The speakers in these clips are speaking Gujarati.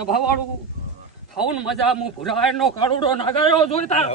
સભાવાળું થાઉન મજા હું ભુરાયનો કાળુડો નાગાયો જોઈતા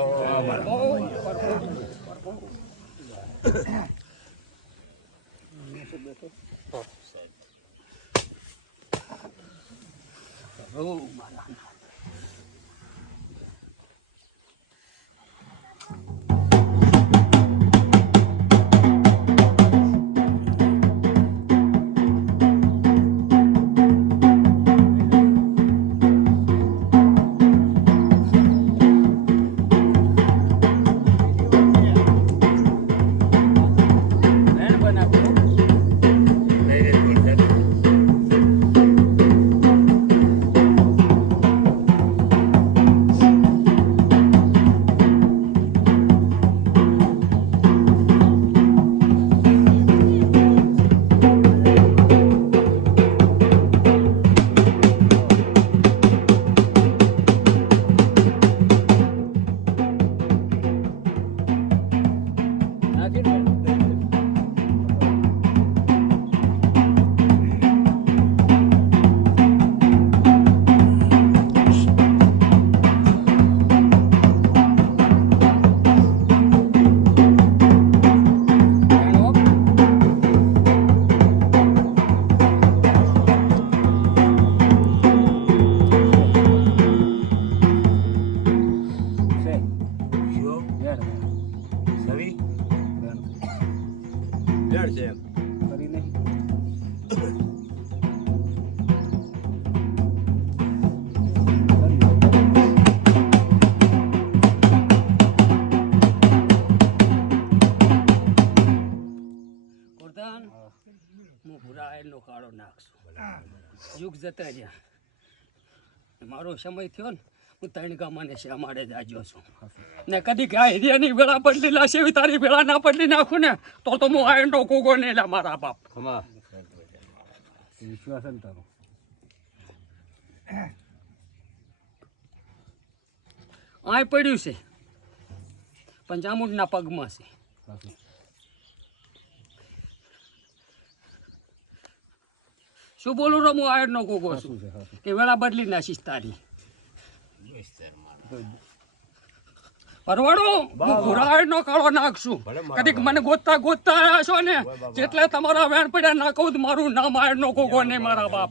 હું ભુરાયનો કાળો નાખશું યુગ જતા રહ્યા મારો સમય થયો ને હું 3 ગામાને શ્યામાડે જ આજો છું ને કદી કે આ હિરિયાની વેળા પડલી લાશે એવી તારી વેળા ના પડલી નાખું ને તો હું આયંડો કોગો ને લા મારા બાપ વિશ્વાસ તારો આ પડ્યું છે પંચામુંડના પગમાં છે શું બોલું રો હું આયરનો કોગો છું કે વેળા બદલી નાખીશ તારી પરવાડો હું ભુરાયનો કાળો નાખશું કદીક મને ગોતતા ગોતતા આવ્યા છો ને જેટલે તમારા વેણ પડ્યા ના કહું મારું નામ આયરનો કોગો નહીં મારા બાપ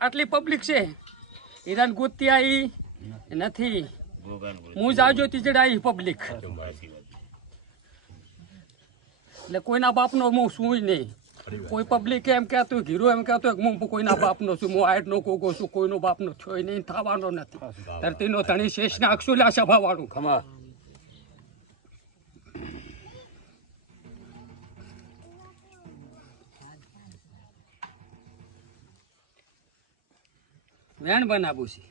આટલી પબ્લિક છે ઈરાન ગોતતી આવી નથી હું જાજો તીજડા પબ્લિક એટલે કોઈના બાપનો હું શું નહીં કોઈ પબ્લિક એમ કહેતું ઘીરો એમ કહેતો હું કોઈના બાપનો છું હું આયટનો કોગો છું કોઈનો બાપનો છો નહીં થવાનો નથી ધરતીનો ધણી શેષ નાખશું લે સભાવાળું ખમા વેણ બનાવું છે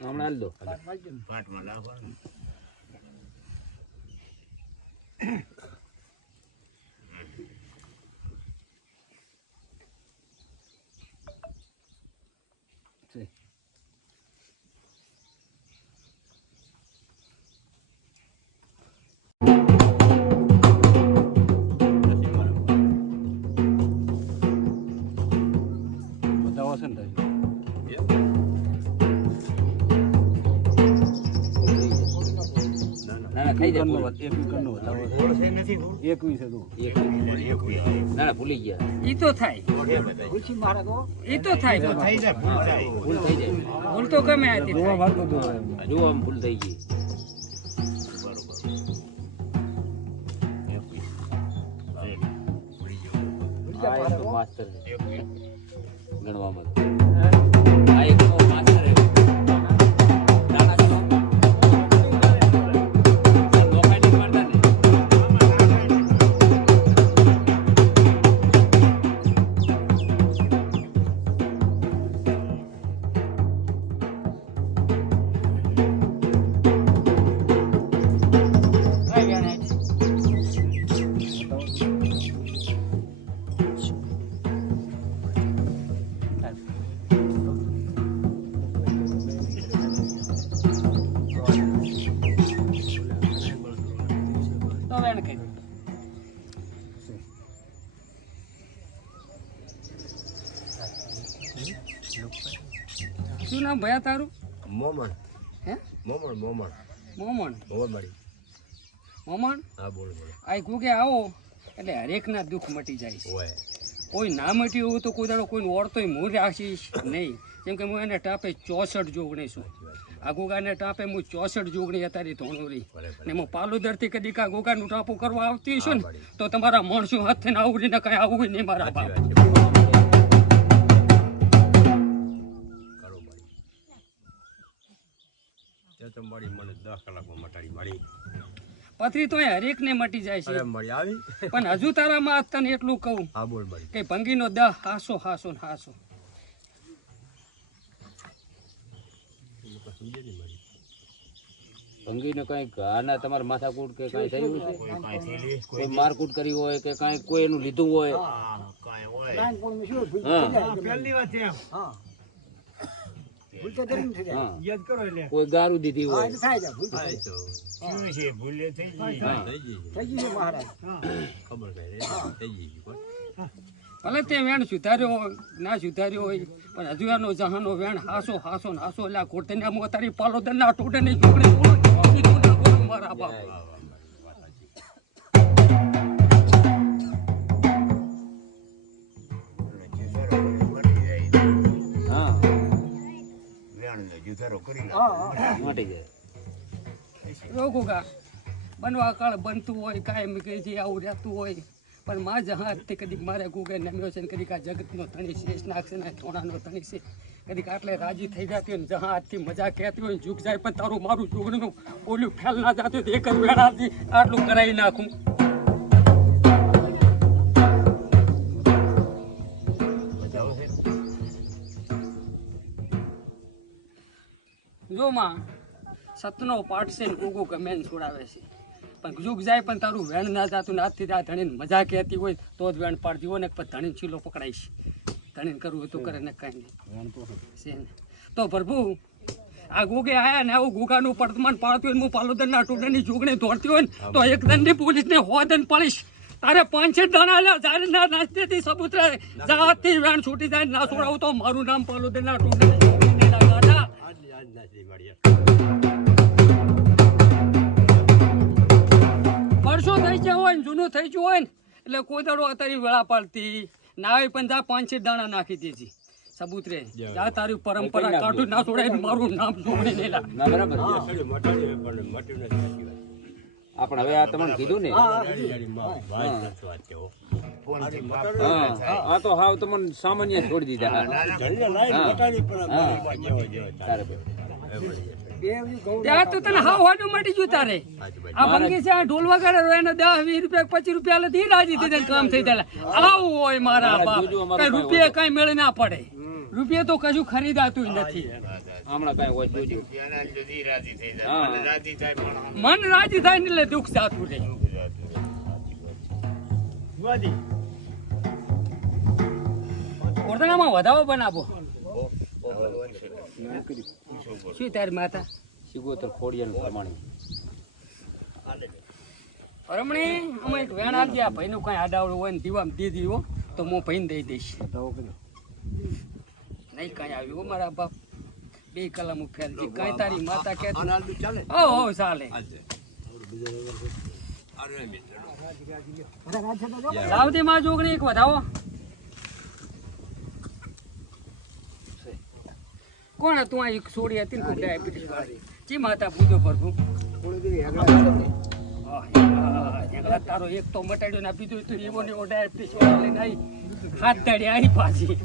હમણાં લો પાટમાં લાવવાનું બતાવો છે ને ખાઈ જાય ના ભૂલી ગયા ઈ તો થાય ઈ તો થાય ભૂલ તો ગમે જોવા ભૂલ થઈ ગઈ માસ્ટર ગણવામાં આ એક માસ્ટર શું નામ ભયા તારું? મોમણ. હે? મોમણ. મોમણ. મોમણ મારી. મોમણ? હા બોલો. આ ગુગે આવો એટલે હરેકના દુઃખ મટી જાય છે. ઓય. કોઈ ના મટ્યું હોય તો કોઈ દાડો કોઈને ઓળતોય હું રાખીશ નહીં. કેમ કે હું એને ટાપે 64 જોગણી છું. આ ગોગાને ટાપે હું 64 જોગણી અત્યારે ધોણુરી ને હું પાલુદરથી કદી કા ગોગાનું ટાપું કરવા આવતી છું ને તો તમારા માણસો હાથે આવડીને કઈ આવું નહીં મારા બાપ. મને 10 કલાકમાં મટાડી મારી. પથરી તો હરેક ને મટી જાય છે મળી આવી. પણ હજુ તારામાં તને એટલું કહું હા બોલ મારી. કે ભંગીનો 10 હાસો હાસો ને હાસો. ભંગીને કઈક આના તમારે માથાકૂટ કે કઈ થયું છે? કોઈ મારકૂટ કરી હોય કે કઈ કોઈ એનું લીધું હોય? કોઈ ગારું દીધી હોય? ભલે તે વેણ સુધાર્યો હોય ના સુધાર્યો હોય પણ હજુ એનો જહાનો વેણ હાસો હાસો ને હાસો એટલે ખોટને આમ તારી પાલોદર ના ટોટે ની છોકરી મારા બાપ. મટી જાય. રોગોગા બનવા કાળ બનતું હોય કાયમ કઈ આવું રહેતું હોય પણ મા જહાજથી કદીક મારે ગુગે નમ્યો છે ને કદીક આ જગતનો ધણી શેષ નાખશે ને થોડાનો ધણી છે કદીક આટલે રાજી થઈ જતી હોય ને જહાજથી મજા કહેતી હોય ને ઝૂક જાય પણ તારું મારું જોગણીનું બોલ્યું ફેલ ના જતું હોય તો એક જ વેળાથી આટલું કરાવી નાખું. જો માં સતનો પાઠ છે ને ગોગો ગમે ને છોડાવે છે પણ જુગ જાય પણ તારું વેણ ના જાતું ને આજથી આ ધણીને મજા કહેતી હોય તો જ વેણ પાડતી હોય ને પણ ધણીને ચીલો પકડાઈશ. ધણીને કરવું હોય તો કરે ને કાંઈ નહીં. તો પ્રભુ આ ગોગે આયા ને આવું ગોગાનું પડતમાન પાડતું હોય ને હું પાલોદરના ટોડાની જોગણી દોડતી હોય ને તો એક દંડની પોલીસને હોદન પડીશ. તારે 5-6 દાણા જારના નાસ્તેથી સબૂત રહે જાતથી વેણ છૂટી જાય ના છોડાવું તો મારું નામ પાલોદરના ટોડાની જોગણી ના ગાડા. વર્ષો થઈ ગયા હોય ને જૂનું થઈ ગયું હોય ને એટલે કોઈ દાડો અત્યારે વેળા પાડતી ના હોય પણ જા 5-6 દાણા નાખી દેજી સબૂત રે જા તારી પરંપરા કાઢું ના છોડાય મારું નામ જોડે નહીં લાગે. ના બરાબર. આપણે હવે આ તમને કીધું ને આ તો હાવ તમને સામાન્ય છોડી દીધા. ત્યાં તો તને હાવ હાડું મટી ગયું તારે. આ ભંગી છે આ ઢોલ વગાડે એને 10-20 રૂપિયા 25 રૂપિયા લધી રાજી થઈ જાય કામ થઈ જાય. આવું હોય મારા બાપ કઈ રૂપિયા કઈ મેળ ના પડે. રૂપિયા તો કશું ખરીદાતું નથી. હમણાં કઈ હોય જોજો. મન રાજી થાય ને એટલે દુઃખ જાતું રહે. ઓરડામાં વધાવો બનાવો. શું તારી માતા? 76 ખોડિયાનું પ્રમાણે. રમણી અમે એક વેણ આપજે આ ભાઈનું કઈ આડાવડું હોય ને દીવામ દીધી હો તો હું ભાઈને દઈ દઈશ. નહીં કઈ આવ્યું હો મારા બાપ 2 કલમ ફેરજી કઈ તારી માતા કે હો ચાલે. લાવતી માં જોગણી એક વધાવો. કોણ હતું આ એક છોડી હતી ને ડાયાબિટીસ વાળી જી માતા પૂજો પરતું તારો એક તો મટાડ્યો ના પીધું તું એવો ને એવો ડાયાબિટીસ વાળા લઈને આવી હાથ દાડી આવી પાછી.